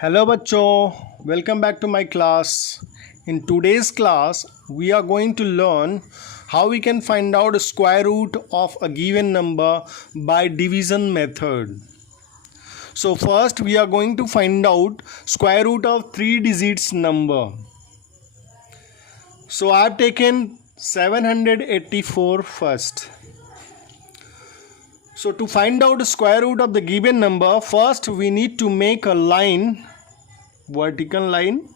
Hello bachcho, welcome back to my class. In today's class, we are going to learn how we can find out the square root of a given number by division method. So first we are going to find out square root of 3 digits number. So I have taken 784 first. So to find out the square root of the given number, first we need to make a line, vertical line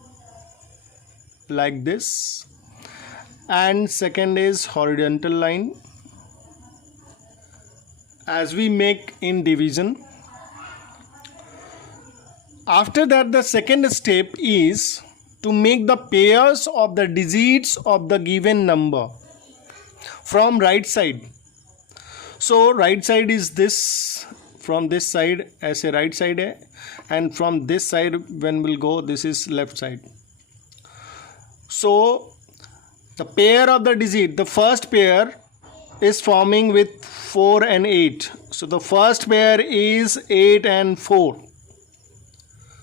like this, and second is horizontal line as we make in division. After that, the second step is to make the pairs of the digits of the given number from right side. So right side is this, from this side as a right side hai, and from this side when we'll go, this is left side. So the pair of the digit, the first pair is forming with 4 and 8. So the first pair is 8 and 4.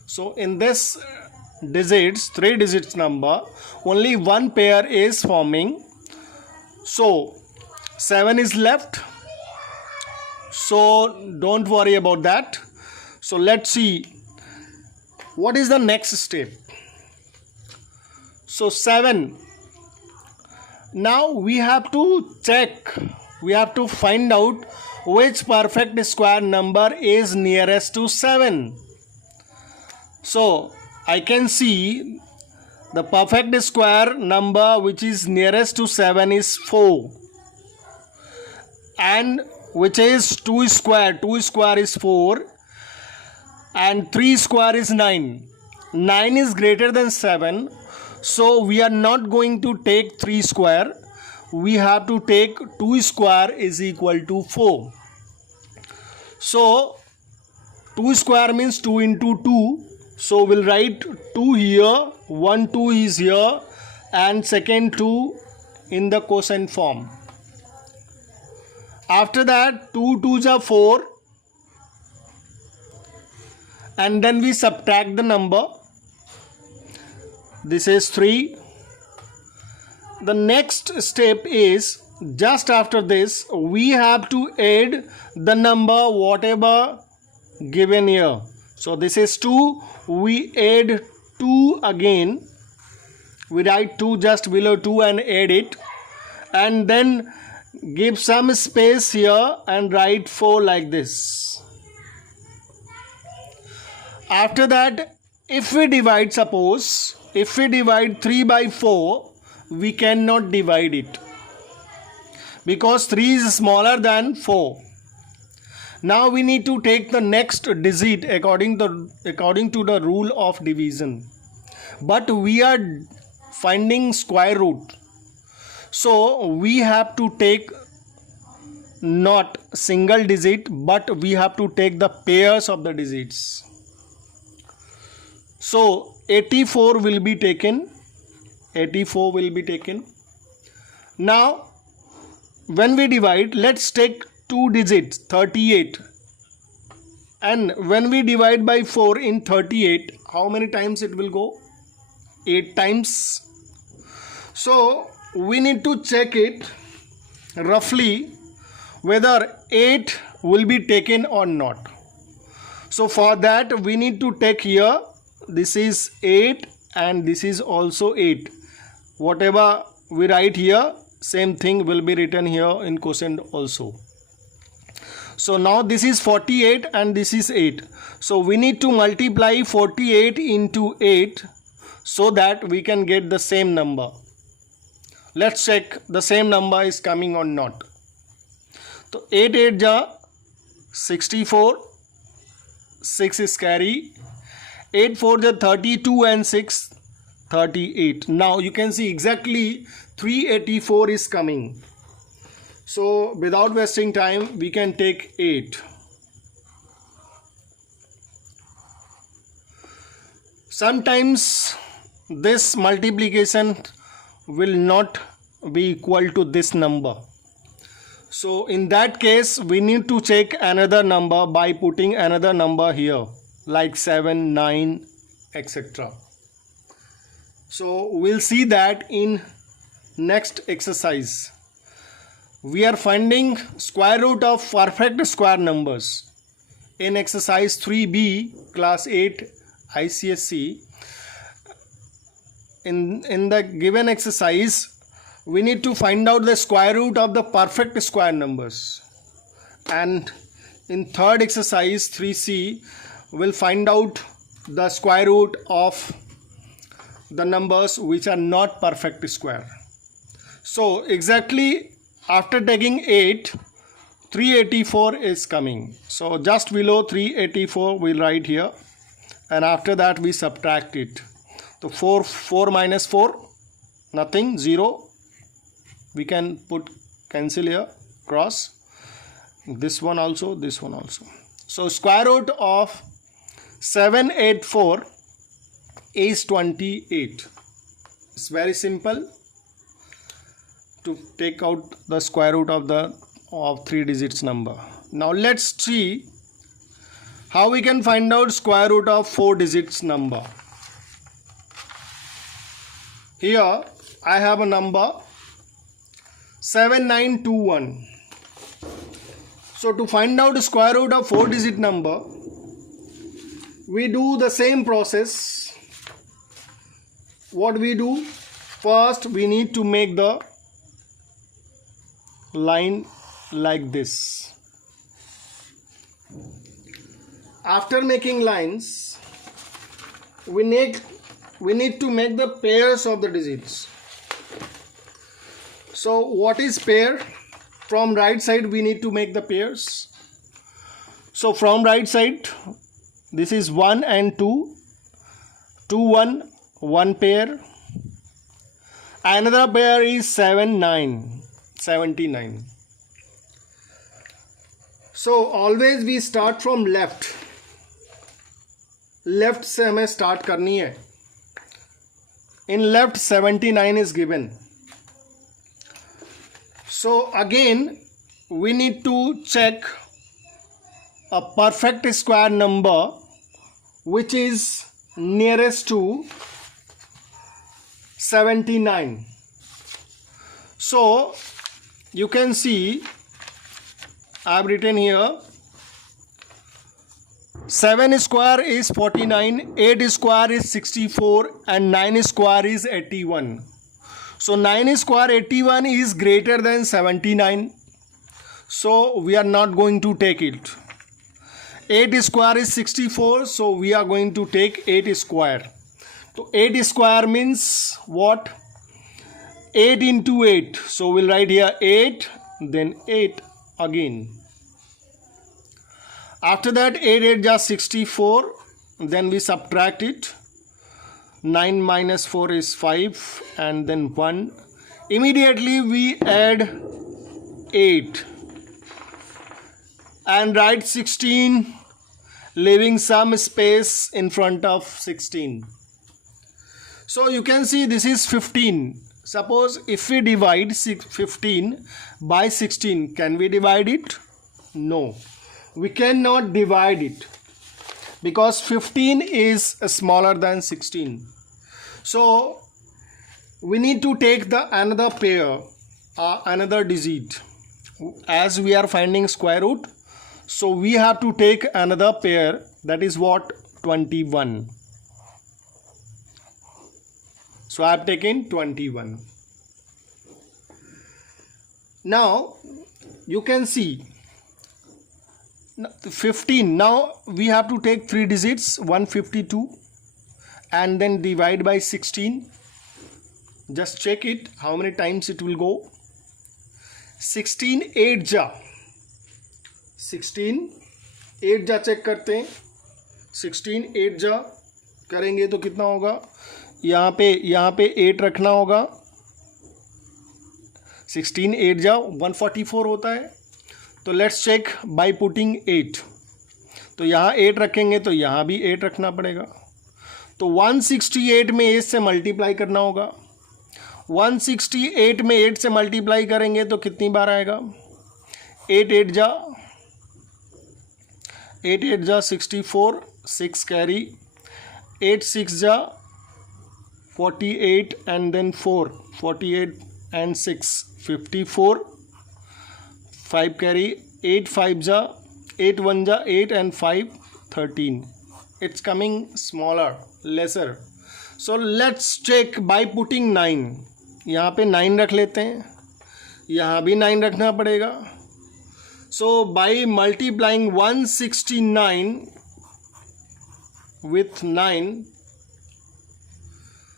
So in this digits, 3 digits number, only one pair is forming. So 7 is left. So don't worry about that. So let's see what is the next step. So 7. Now we have to check, we have to find out which perfect square number is nearest to 7. So I can see the perfect square number which is nearest to 7 is 4, and which is 2 square. 2 square is 4 and 3 square is 9. 9 is greater than 7. So we are not going to take 3 square. We have to take 2 square is equal to 4. So 2 square means 2 into 2. So we'll write 2 here, 1 2 is here, and second 2 in the quotient form. After that, 2 2s are 4, and then we subtract the number. This is 3. The next step is, just after this, we have to add the number whatever given here. So this is 2. We add 2 again. We write 2 just below 2 and add it. And then give some space here and write 4 like this. After that, if we divide, suppose if we divide 3 by 4, we cannot divide it because 3 is smaller than 4. Now we need to take the next digit according to the rule of division, but we are finding square root. So we have to take not single digit, but we have to take the pairs of the digits. So 84 will be taken. 84 will be taken. Now when we divide, let's take 2 digits, 38. And when we divide by 4 in 38, how many times it will go? 8 times. So we need to check it roughly whether 8 will be taken or not. So for that we need to take here, this is 8 and this is also 8. Whatever we write here, same thing will be written here in quotient also. So now this is 48 and this is 8. So we need to multiply 48 into 8 so that we can get the same number. Let's check the same number is coming or not. So 8 8 ja 64, 6 is carry, 8 4 ja 32 and 6 38. Now you can see exactly 384 is coming. So without wasting time, we can take 8. Sometimes this multiplication will not be equal to this number. So in that case, we need to check another number by putting another number here, like 7, 9, etc. So we'll see that in next exercise. We are finding square root of perfect square numbers in exercise 3B class 8 ICSE. In the given exercise, we need to find out the square root of the perfect square numbers, and in third exercise 3C, we'll find out the square root of the numbers which are not perfect square. So exactly after taking 8, 384 is coming. So just below 384 we'll write here, and after that we subtract it. So 4 minus 4, nothing, 0. We can put cancel here, cross. This one also, this one also. So square root of 784 is 28. It's very simple to take out the square root of 3 digits number. Now let's see how we can find out square root of 4 digits number. Here I have a number 7921. So to find out the square root of 4 digit number, we do the same process. What we do? First we need to make the line like this. After making lines, we need to make the pairs of the digits. So what is pair? From right side we need to make the pairs. So from right side, this is 1 and 2, 2 1, 1 pair. Another pair is 7 9, 79. So always we start from left. Left से हमें start करनी है. In left 79 is given. So again we need to check a perfect square number which is nearest to 79. So you can see I've written here 7 square is 49, 8 square is 64, and 9 square is 81. So 9 square 81 is greater than 79. So we are not going to take it. 8 square is 64. So we are going to take 8 square. So 8 square means what? 8 into 8. So we'll write here 8, then 8 again. After that 8 8 just 64. Then we subtract it. 9 minus 4 is 5, and then 1. Immediately we add 8 and write 16, leaving some space in front of 16. So you can see this is 15. Suppose if we divide 15 by 16, can we divide it? No, we cannot divide it, because 15 is smaller than 16. So we need to take the another pair, another digit. As we are finding square root, so we have to take another pair, that is what? 21. So I have taken 21. Now you can see 15. Now we have to take 3 digits, 152, and then divide by 16. Just check it how many times it will go. 16 8 जा 16 8 जा check करते हैं. 16 8 जा करेंगे तो कितना होगा? यहाँ पे 8 रखना होगा. 16 8 जा 144 होता है. तो लेट्स चेक बाय पुटिंग 8. तो यहाँ 8 रखेंगे तो यहाँ भी 8 रखना पड़ेगा. तो 168 में 8 से मल्टीप्लाई करना होगा. 168 में 8 से मल्टीप्लाई करेंगे तो कितनी बार आएगा? 8 8 जा 64, 6 carry, 8 6 ja 48 and then 4, 48 and 6 54, 5 carry, 8 5 ja 8 1 ja 8 and 5 13. It's coming smaller, lesser. So let's check by putting 9. यहाँ पे 9 रख लेते हैं, यहाँ भी 9 रखना पड़ेगा. So by multiplying 169 with 9,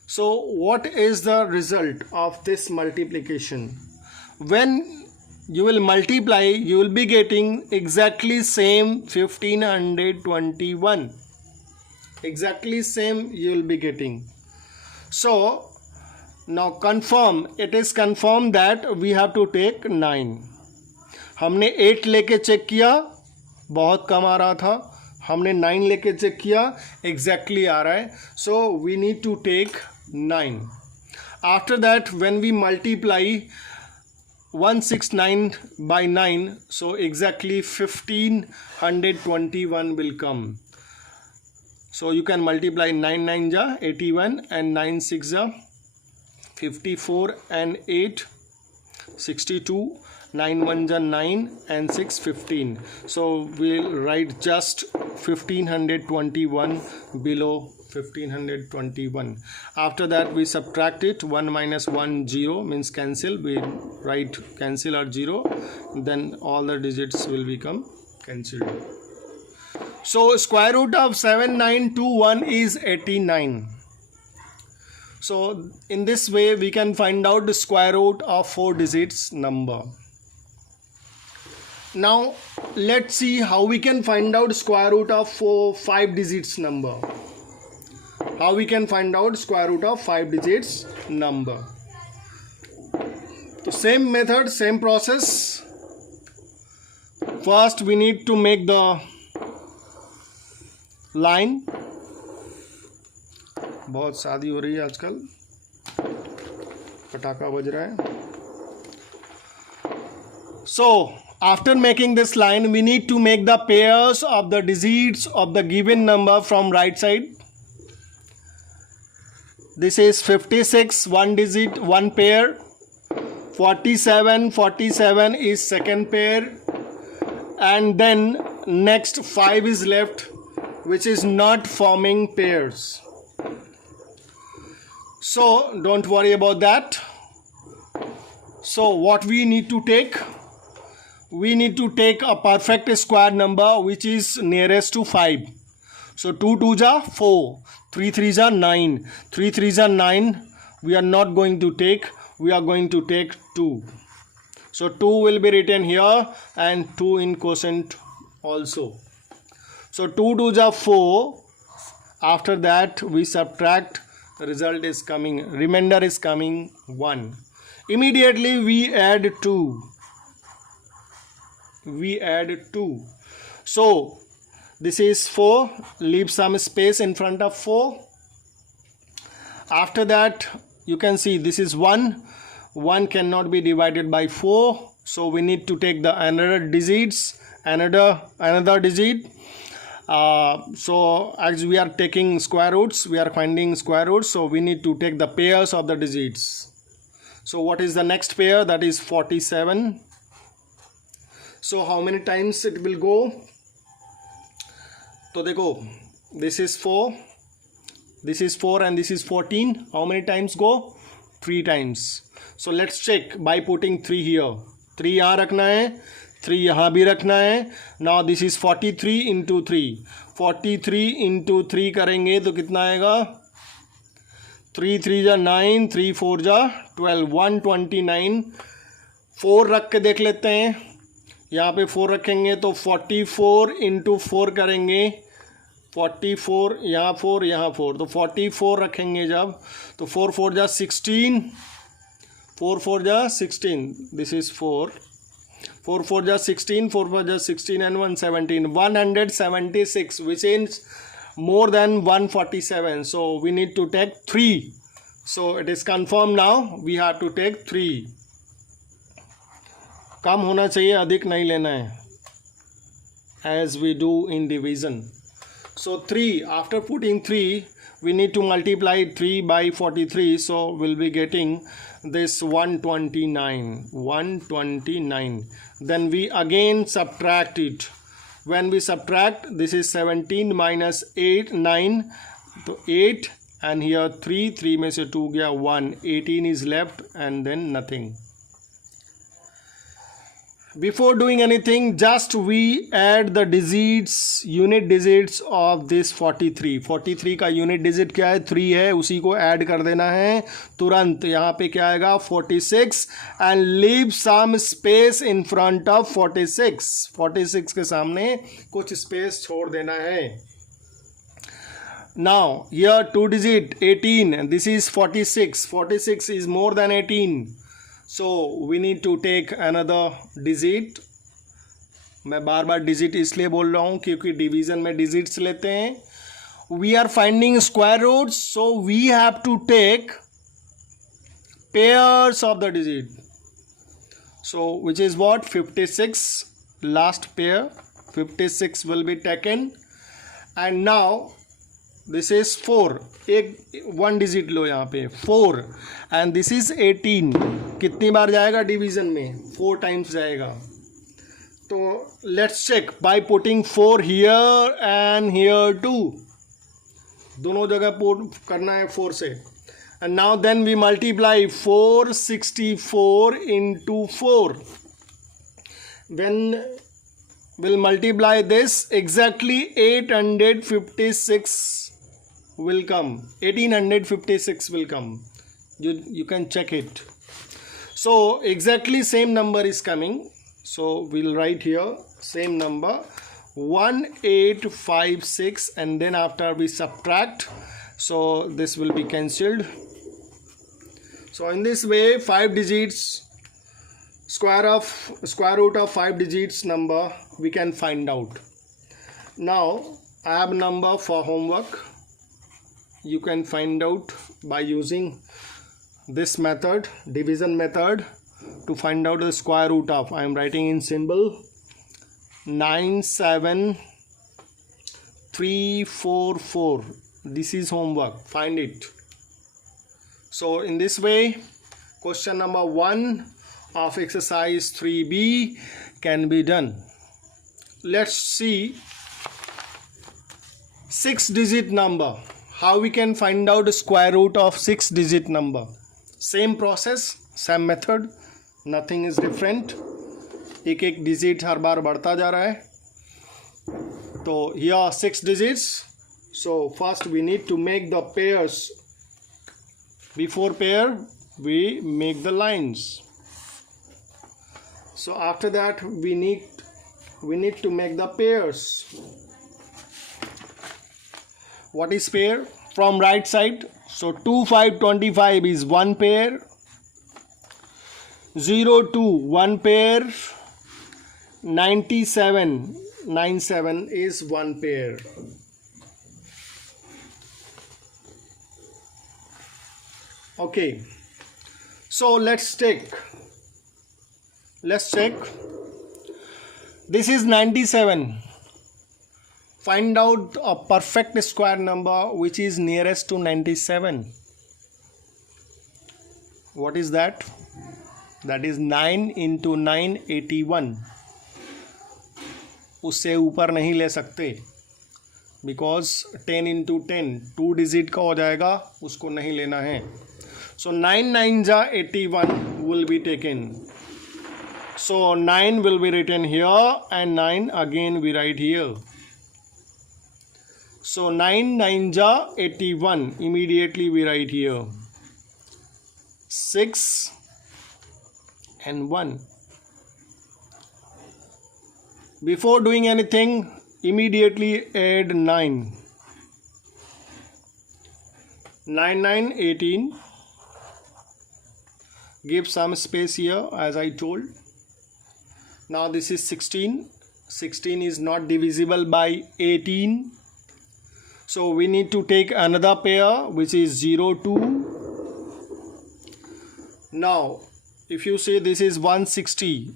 so what is the result of this multiplication? When you will multiply, you will be getting exactly same 1521. Exactly same you will be getting. So now confirm, it is confirmed that we have to take 9. हमने 8 लेके check किया, बहुत कम आ रहा था. हमने 9 लेके check किया, exactly आ रहा है. So we need to take 9. After that when we multiply 169 by 9, so exactly 1521 will come. So you can multiply 9 9 ja 81 and 9 6 ja 54 and 8 62, 9 1 ja 9 and 6 15. So we'll write just 1521 below 1521. After that we subtract it. 1 minus 1 0 means cancel. We write cancel or 0, then all the digits will become cancelled. So square root of 7921 is 89. So in this way we can find out the square root of 4 digits number. Now let's see how we can find out square root of 5 digits number. How we can find out square root of 5 digits number. So same method, same process. First we need to make the line. बहुत शादी हो रही है आजकल, पटाखा बज रहा है. So after making this line, we need to make the pairs of the digits of the given number from right side. This is 56, one digit, one pair. 47 is second pair, and then next 5 is left, which is not forming pairs. So don't worry about that. So what we need to take? We need to take a perfect square number which is nearest to 5. So 2 2 ja 4, 3 3 ja 9, 3 3 ja 9. We are not going to take, we are going to take 2. So 2 will be written here and 2 in quotient also. So 2 2 ja 4. After that we subtract, the result is coming, remainder is coming 1. Immediately we add 2. We add 2. So this is 4, leave some space in front of 4. After that you can see this is 1. 1 cannot be divided by 4, so we need to take the another digits, another digit. So as we are taking square roots, we are finding square roots, so we need to take the pairs of the digits. So what is the next pair? That is 47. So how many times it will go? तो देखो, this is 4, this is 4 and this is 14. How many times go? 3 times. So let's check by putting 3 here. 3 यहाँ रखना है, 3 यहाँ भी रखना है. Now this is 43 into 3. 43 into 3 करेंगे तो कितना आएगा? 3 3 जा 9, 3 4 जा 12, 129. 4 रख के देख लेते हैं. यहाँ पे 4 रखेंगे तो 44 इंटू 4 करेंगे. 44 यहाँ 4 यहाँ 4, तो 44 रखेंगे जब, तो 4 4 जा 16, 4 4 जा 16. दिस इज 4, 4 4 जा 16, 4 4 जा 16 and 1 17, 176, which is more than 147. So we need to take 3. So it is confirmed now. We have to take 3. कम होना चाहिए, अधिक नहीं लेना है, as we do in division. So 3, after putting 3, we need to multiply 3 by 43. So we'll be getting this 129. Then we again subtract it. When we subtract, this is 17 minus 8, 9. So 8 and here 3 में से 2 गया 1, 18 is left and then nothing. Before doing anything, just we add the digits, unit digits of this 43. 43 का unit digit क्या है? 3 है, उसी को add कर देना है तुरंत. यहाँ पे क्या आएगा? 46 and leave some space in front of 46. 46 के सामने कुछ स्पेस छोड़ देना है. Now here 2 digit 18, this is 46. 46 is more than 18. So we need to take another digit. मैं बार बार डिजिट इसलिए बोल रहा हूँ क्योंकि डिवीजन में डिजिट्स लेते हैं. We are finding square roots, so we have to take pairs of the digit. So which is what? 56. Last pair 56 will be taken. And now this is 4. एक 1 डिजिट लो यहाँ पे 4 एंड दिस इज 18. कितनी बार जाएगा division में? 4 times जाएगा. तो let's check by putting 4 here and here 2. दोनों जगह पुट करना है 4 से. And now then we multiply 464 into 4. When we'll multiply this, exactly 856 will come. 1856 will come. You can check it. So exactly same number is coming. So we'll write here same number 1856 and then after we subtract, so this will be cancelled. So in this way 5 digits, square root of 5 digits number we can find out. Now I have number for homework. You can find out by using this method, division method, to find out the square root of. I am writing in symbol 97344. This is homework. Find it. So in this way question number 1 of exercise 3B can be done. Let's see 6-digit number. How we can find out the square root of 6-digit number? Same process, same method, nothing is different. एक एक digit हर बार बढ़ता जा रहा है. तो here 6 digits. So first we need to make the pairs. Before pair we make the lines. So after that we need to make the pairs. What is pair? From right side, so 2 5 25 is one pair, 0 2 one pair, 97 is one pair. Okay, so let's check. This is 97. Find out a perfect square number which is nearest to 97. What is that? That is 9 into 9, 81. उससे ऊपर नहीं ले सकते because 10 into 10 2 digit का हो जाएगा, उसको नहीं लेना है. So 9 9 जा 81 will be taken. So 9 will be written here and 9 again we write here. So 9 9 ja 81. Immediately we write here 6 and 1. Before doing anything, immediately add 9. 9 9 18. Give some space here as I told. Now this is 16. 16 is not divisible by 18. So we need to take another pair which is 0 2. Now if you say this is 160,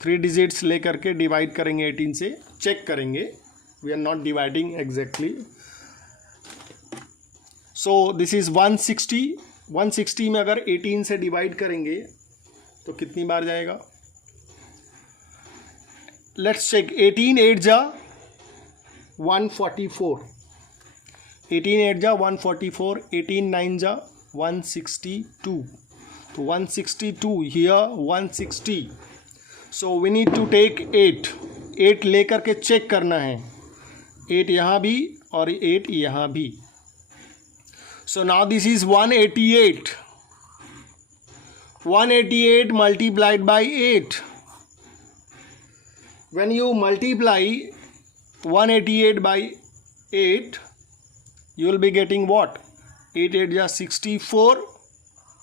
3 digits लेकर के divide करेंगे 18 से, check करेंगे we are not dividing exactly. So this is 160. 160 में अगर 18 से divide करेंगे तो कितनी बार जाएगा? Let's check. 18 8 जा 144, 18 8 जा 144, 18 9 जा 162. तो 162 here 160. So we need to take 8. 8 लेकर के चेक करना है. 8 यहाँ भी और 8 यहाँ भी. So now this is 188. 188 multiplied by 8. When you multiply 188 by 8, you will be getting what? 8 8 ja 64,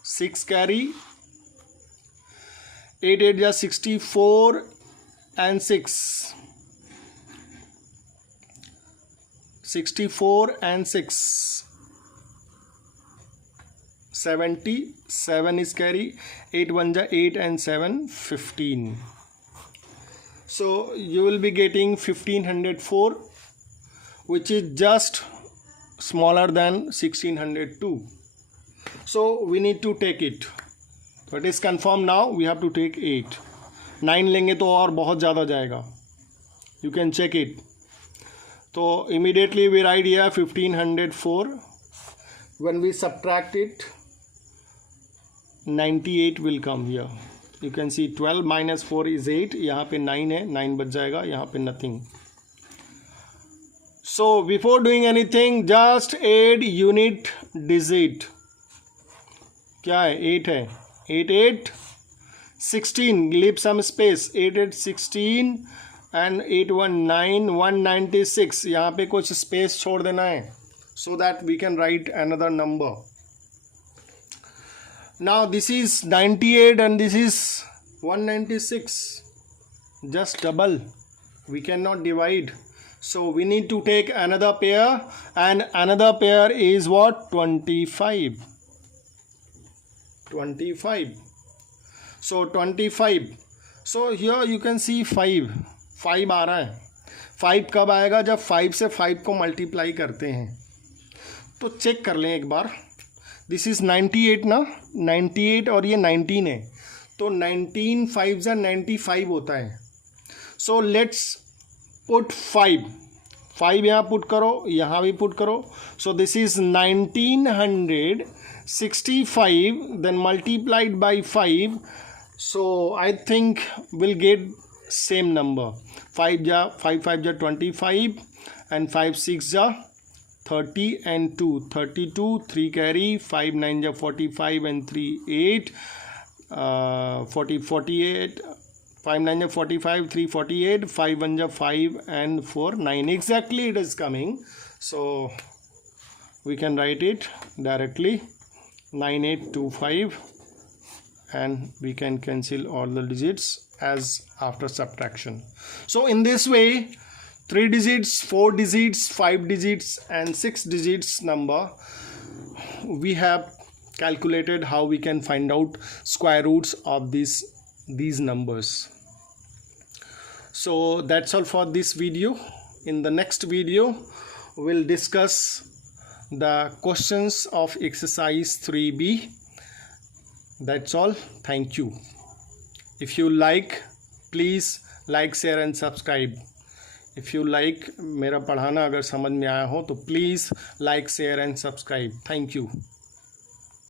6 carry. 8 8 ja 64 and 6. 64 and 6. 77 is carry. 8 1 ja 8 and 7 15. So you will be getting 1504, which is just smaller than 1602. So we need to take it. So it is confirmed now. We have to take 8. 9 लेंगे तो और बहुत ज़्यादा जाएगा. You can check it. तो immediately we write here 1504. When we subtract it, 98 will come here. You can see 12 minus 4 is 8. यहाँ पे 9 है, 9 बच जाएगा. यहाँ पे nothing. So before doing anything, just add unit digit. क्या है? 8 है. 8 8 16. Leave some space. 8 8 16 and 8 1 9 196. यहाँ पे कुछ space छोड़ देना है, so that we can write another number. Now this is 98 and this is 196. Just double. We cannot divide. So we need to take another pair, and another pair is what? 25. 25. So 25. So here you can see 5. 5 आ रहा है. 5 कब आएगा? जब 5 से 5 को multiply करते हैं. तो चेक कर लें एक बार. दिस इज़ 98 ना. 98 और ये 19 है. तो 19 5 जा 95 होता है. So let's put 5. 5 यहाँ पुट करो, यहाँ भी पुट करो. So this is 1965 then multiplied by 5. So I think will get same number. 5 जा 5 5 जा 25 एंड 5 6 जा 30 and 2 32. 3 carry. 5 9 ja 45 and 3 8. 48. 5 9 ja 45. 3 48. 5 1 ja 5 and 4 9. Exactly it is coming. So we can write it directly. 9825, and we can cancel all the digits as after subtraction. So in this way, 3 digits, 4 digits, 5 digits and 6 digits number, we have calculated how we can find out square roots of these numbers. So that's all for this video. In the next video, we'll discuss the questions of exercise 3B. That's all. Thank you. If you like, please like, share and subscribe. If you like मेरा पढ़ाना अगर समझ में आया हो तो please like, share and subscribe. Thank you.